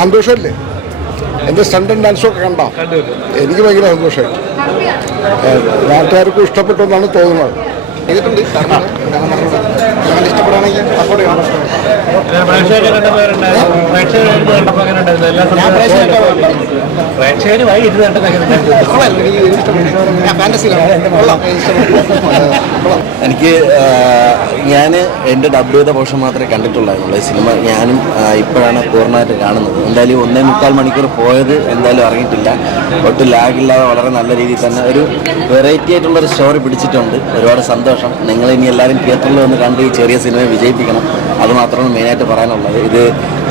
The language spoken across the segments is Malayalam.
സന്തോഷമല്ലേ? എൻ്റെ സ്റ്റണ്ടും ഡാൻസും ഒക്കെ കണ്ടോ? എനിക്ക് ഭയങ്കര സന്തോഷമായി. നാട്ടുകാർക്കും ഇഷ്ടപ്പെട്ടെന്നാണ് തോന്നുന്നത്. ഇഷ്ടപ്പെടുകയാണെങ്കിൽ സപ്പോർട്ട് ചെയ്യണം. എനിക്ക് എൻ്റെ ഡബ് ചെയ്ത പോർഷൻ മാത്രമേ കണ്ടിട്ടുള്ളായിരുന്നുള്ളൂ. ഈ സിനിമ ഞാനും ഇപ്പോഴാണ് പൂർണ്ണമായിട്ട് കാണുന്നത്. എന്തായാലും 1.25 മണിക്കൂർ പോയത് എന്തായാലും അറിഞ്ഞിട്ടില്ല. ഒട്ടും ലാഗില്ലാതെ വളരെ നല്ല രീതിയിൽ തന്നെ ഒരു വെറൈറ്റി ആയിട്ടുള്ളൊരു സ്റ്റോറി പിടിച്ചിട്ടുണ്ട്. ഒരുപാട് സന്തോഷം. നിങ്ങൾ ഇനി എല്ലാവരും തിയേറ്ററിൽ വന്ന് കണ്ട് ഈ ചെറിയ സിനിമ വിജയിപ്പിക്കണം. അത് മാത്രമാണ് മെയിനായിട്ട് പറയാനുള്ളത്. ഇത്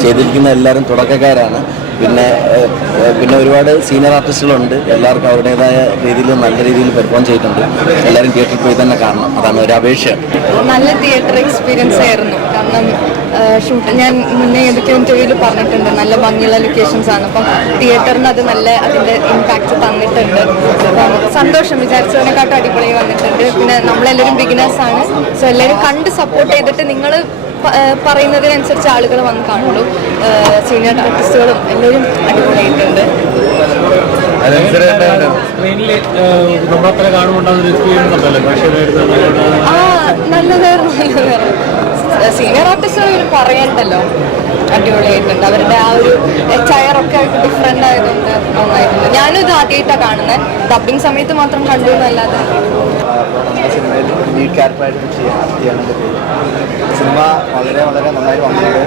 ചെയ്തിരിക്കുന്ന എല്ലാവരും തുടക്കക്കാരാണ്. പിന്നെ ഒരുപാട് സീനിയർ ആർട്ടിസ്റ്റുകളുണ്ട്. എല്ലാവർക്കും അവരുടേതായ രീതിയിൽ നല്ല രീതിയിൽ പെർഫോം ചെയ്തിട്ടുണ്ട്. എല്ലാവരും തിയേറ്ററിൽ പോയി തന്നെ കാണണം. അതാണ് ഒരു അപേക്ഷ. നല്ല തിയേറ്റർ എക്സ്പീരിയൻസ് ആയിരുന്നു. കാരണം ഷൂട്ട് ഞാൻ മുന്നേ ഏതൊക്കെയോ ഇന്റർവ്യൂവിൽ പറഞ്ഞിട്ടുണ്ട്, നല്ല ഭംഗിയുള്ള ലൊക്കേഷൻസ് ആണ്. അപ്പം തിയേറ്ററിന് അത് നല്ല അതിൻ്റെ ഇമ്പാക്റ്റ് തന്നിട്ടുണ്ട്. അപ്പം സന്തോഷം. വിചാരിച്ചതിനെക്കാട്ടും അടിപൊളി വന്നിട്ടുണ്ട്. പിന്നെ നമ്മളെല്ലാവരും ബിഗിനേഴ്സാണ്. സോ എല്ലാവരും കണ്ട് സപ്പോർട്ട് ചെയ്തിട്ട് നിങ്ങൾ പറയുന്നതിനനുസരിച്ച് ആളുകൾ വന്ന് കാണുള്ളൂ. സീനിയർ ആർട്ടിസ്റ്റുകളും എല്ലാവരും അടിപൊളിയായിട്ടുണ്ട്. നല്ലതായിരുന്നു. സീനിയർ ആർട്ടിസ്റ്റുകൾ പറയണ്ടല്ലോ, അടിപൊളിയായിട്ടുണ്ട്. അവരുടെ ആ ഒരു ചയറൊക്കെ ഡിഫറെൻ്റ് ആയതുകൊണ്ട് നന്നായിട്ടുണ്ട്. ഞാനും ഇത് ആദ്യമായിട്ടാണ് കാണുന്നത്. ഡബിങ് സമയത്ത് മാത്രം കണ്ടു എന്നല്ലാതെ. സിനിമ വളരെ വളരെ നന്നായിട്ട് വന്നിട്ടുണ്ട്.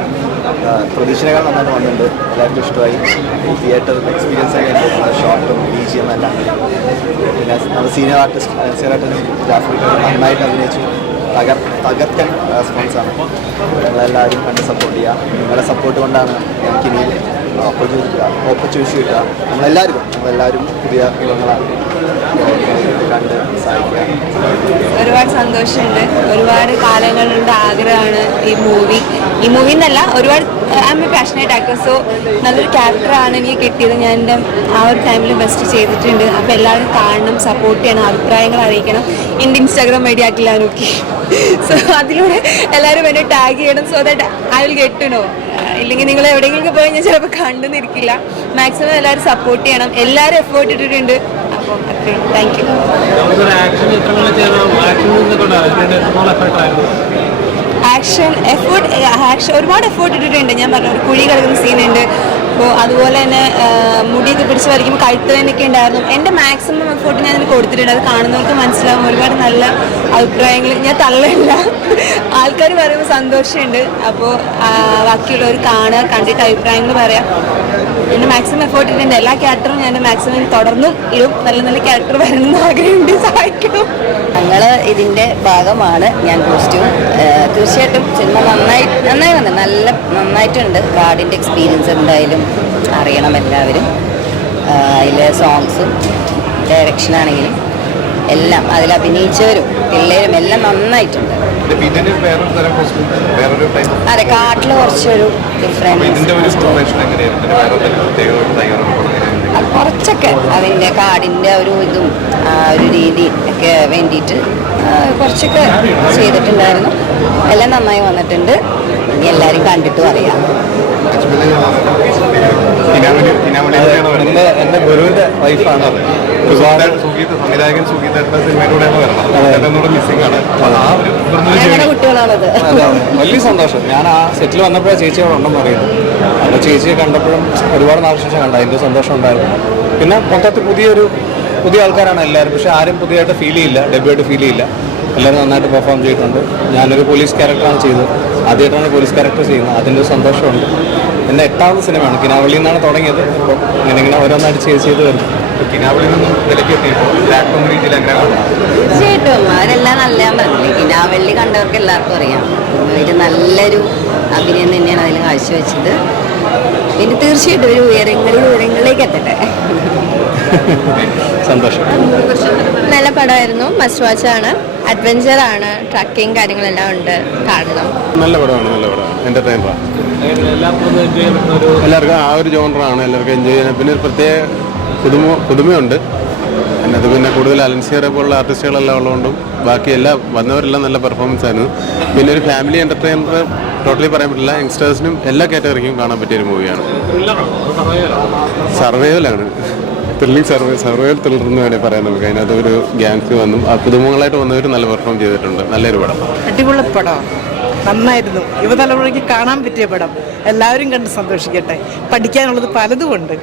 പ്രതീക്ഷകൾ നന്നായിട്ട് വന്നിട്ടുണ്ട്. എല്ലാവർക്കും ഇഷ്ടമായി. തിയേറ്റർ എക്സ്പീരിയൻസ് ഒക്കെ ഷോർട്ടും BGM എല്ലാം. പിന്നെ നമ്മുടെ സീനിയർ ആർട്ടിസ്റ്റും ജാഫ്രിക്കും നന്നായിട്ട് അഭിനയിച്ചു. തകർക്കൻ റെസ്പോൺസാണ്. നിങ്ങളെല്ലാവരും കണ്ട് സപ്പോർട്ട് ചെയ്യുക. നിങ്ങളുടെ സപ്പോർട്ട് കൊണ്ടാണ് എനിക്കിനി ഓപ്പർച്യൂണിറ്റി കിട്ടുക. നമ്മളെല്ലാവരും പുതിയ യുവങ്ങളാണ്. കണ്ട് സഹായിക്കുക. ഒരുപാട് സന്തോഷമുണ്ട്. ഒരുപാട് കാലങ്ങളുടെ ആഗ്രഹമാണ് ഈ മൂവി എന്നല്ല, ഒരുപാട് I M A passionate actor. So നല്ലൊരു ക്യാരക്ടറാണ് എനിക്ക് കിട്ടിയത്. ഞാൻ എൻ്റെ ആ ഒരു ടൈമിൽ ബെസ്റ്റ് ചെയ്തിട്ടുണ്ട്. അപ്പോൾ എല്ലാവരും കാണണം, സപ്പോർട്ട് ചെയ്യണം, അഭിപ്രായങ്ങൾ അറിയിക്കണം. എൻ്റെ ഇൻസ്റ്റാഗ്രാം ഐഡി ആക്കില്ലാനൊക്കെ. സോ അതിലൂടെ എല്ലാവരും എന്നെ ടാഗ് ചെയ്യണം. So that I will get to know. ഇല്ലെങ്കിൽ നിങ്ങൾ എവിടെയെങ്കിലും പോയി ഞാൻ ചിലപ്പോൾ കണ്ടുനിരിക്കില്ല. മാക്സിമം എല്ലാവരും സപ്പോർട്ട് ചെയ്യണം. എല്ലാവരും എഫേർട്ട് ഇട്ടിട്ടുണ്ട്. അപ്പോൾ അത്രയും. Thank you. ഒരുപാട് എഫേർട്ട് ഇട്ടിട്ടുണ്ട്. ഞാൻ പറഞ്ഞു, ഒരു കുഴി കിടക്കുന്ന സീനുണ്ട്. അപ്പോൾ അതുപോലെ തന്നെ മുടിയൊക്കെ പിടിച്ച് വരയ്ക്കുമ്പോൾ കഴുത്തുവേനൊക്കെ ഉണ്ടായിരുന്നു. എൻ്റെ മാക്സിമം എഫേർട്ട് ഞാൻ ഇതിന് കൊടുത്തിട്ടുണ്ട്. അത് കാണുന്നവർക്ക് മനസ്സിലാവും. ഒരുപാട് നല്ല അഭിപ്രായങ്ങൾ ഞാൻ തള്ളില്ല. ആൾക്കാർ പറയുമ്പോൾ സന്തോഷമുണ്ട്. അപ്പോൾ ബാക്കിയുള്ളവർ കാണുക, കണ്ടിട്ട് അഭിപ്രായങ്ങൾ പറയാം. എൻ്റെ മാക്സിമം എഫേർട്ട് ഇട്ടിട്ടുണ്ട്. എല്ലാ ക്യാരക്ടറും ഞാൻ തുടർന്നും ഇടും. നല്ല നല്ല ക്യാരക്ടർ വരണമെന്ന് ആഗ്രഹമുണ്ട്. സഹായിക്കണം. ഞങ്ങൾ ഇതിൻ്റെ ഭാഗമാണ്. ഞാൻ കോസ്റ്റ്യൂം തീർച്ചയായിട്ടും സിനിമ നന്നായി വന്നു. നന്നായിട്ടുണ്ട്. കാർഡിൻ്റെ എക്സ്പീരിയൻസ് എന്തായാലും അറിയണം എല്ലാവരും. അതിലെ സോങ്സും ഡയറക്ഷനാണെങ്കിലും എല്ലാം അതിൽ അഭിനയിച്ചവരും പിള്ളേരും എല്ലാം നന്നായിട്ടുണ്ട്. അതെ, കാട്ടിൽ കുറച്ചൊരു ഡിഫറൻസ് കുറച്ചൊക്കെ അതിൻ്റെ കാടിൻ്റെ ഒരു ഇതും ഒരു രീതി ഒക്കെ വേണ്ടിയിട്ട് കുറച്ചൊക്കെ ചെയ്തിട്ടുണ്ടായിരുന്നു. എല്ലാം നന്നായി വന്നിട്ടുണ്ട്. ഇനി എല്ലാവരും കണ്ടിട്ടും അറിയാം. എൻ്റെ ഗുരുവിൻ്റെ വൈഫാണ്. സംവിധായകൻ സുഗീതയുടെ സിനിമയിലൂടെയാണ് വരണം. മിസ്സിംഗ് ആണ്. ഞങ്ങളുടെ കുട്ടികളാണത്. വലിയ സന്തോഷം. ഞാൻ ആ സെറ്റിൽ വന്നപ്പോഴാണ് ചേച്ചി അവിടെ ഉണ്ടെന്ന് പറയുന്നത്. അപ്പോൾ ചേച്ചിയെ കണ്ടപ്പോഴും ഒരുപാട് നാൾ ശേഷം കണ്ട അതിൻ്റെ സന്തോഷം ഉണ്ടായിരുന്നു. പിന്നെ മൊത്തത്തിൽ പുതിയ ആൾക്കാരാണ് എല്ലാവരും. പക്ഷേ ആരും പുതിയതായിട്ട് ഫീൽ ചെയ്യില്ല, ഡെബ്യൂട്ട് ഫീൽ ചെയ്യില്ല. എല്ലാവരും നന്നായിട്ട് പെർഫോം ചെയ്തിട്ടുണ്ട്. ഞാനൊരു പോലീസ് ക്യാരക്ടറാണ് ചെയ്തത്. ആദ്യമായിട്ടാണ് പോലീസ് ക്യാരക്ടർ ചെയ്യുന്നത്. അതിൻ്റെ ഒരു സന്തോഷമുണ്ട്. എൻ്റെ 8ാമത് സിനിമയാണ്. കിനാവള്ളിയിൽ നിന്നാണ് തുടങ്ങിയത്. അപ്പോൾ ഇങ്ങനെ ഓരോന്നായിട്ട് ചെയ്ത് വരുന്നു. കിനാവളിൽ നിന്നും വിലക്ക് എത്തിയപ്പോൾ തീർച്ചയായിട്ടും അവരെല്ലാം നല്ല പറഞ്ഞില്ലേ. കിനാവള്ളി കണ്ടവർക്ക് എല്ലാവർക്കും അറിയാം. ഇത് നല്ലൊരു അഭിനയം തന്നെയാണ് അതിൽ കാഴ്ചവെച്ചത്. പിന്നെ തീർച്ചയായിട്ടും ഒരു ഉയരങ്ങളിലേക്ക് എത്തട്ടെ. സന്തോഷം. നല്ല പടമായിരുന്നു. മസ്റ്റ് വാച്ച് ആണ്. അഡ്വഞ്ചർ ആണ്. ട്രക്കിങ് കാര്യങ്ങളെല്ലാം ഉണ്ട്. കാണണം. നല്ല പടമാണ്. എന്റർടൈനറാണ്. എല്ലാവർക്കും ആ ഒരു ജോണറാണ് എല്ലാവർക്കും എൻജോയ് ചെയ്യാൻ. പിന്നെ ഒരു പ്രത്യേക പുതുമയുണ്ട്. അതിനകത്ത് പിന്നെ കൂടുതൽ അലൻസിയറെ പോലുള്ള ആർട്ടിസ്റ്റുകളെല്ലാം ഉള്ളതുകൊണ്ടും ബാക്കി എല്ലാം വന്നവരെല്ലാം നല്ല പെർഫോമൻസ് ആയിരുന്നു. പിന്നെ ഒരു ഫാമിലി എൻ്റർടൈനർ ടോട്ടലി പറയാൻ പറ്റില്ല, യങ്സ്റ്റേഴ്സിനും എല്ലാ കാറ്റഗറിക്കും കാണാൻ പറ്റിയൊരു മൂവിയാണ്. സർവൈവലാണ്, ത്രില്ലിംഗ് സർവൈവൽ ത്രില്ലർ എന്ന് വേണേൽ പറയാം നമുക്ക്. അതിനകത്ത് ഒരു ഗ്യാങ്സ് വന്നും പുതുമുഖങ്ങളായിട്ട് വന്നവർ നല്ല പെർഫോം ചെയ്തിട്ടുണ്ട്. നല്ലൊരു പടം, അടിപൊളി പടം, നന്നായിരുന്നു. യുവതലമുറയ്ക്ക് കാണാൻ പറ്റിയ പടം. എല്ലാവരും കണ്ട് സന്തോഷിക്കട്ടെ. പഠിക്കാനുള്ളത് പലതും ഉണ്ട്.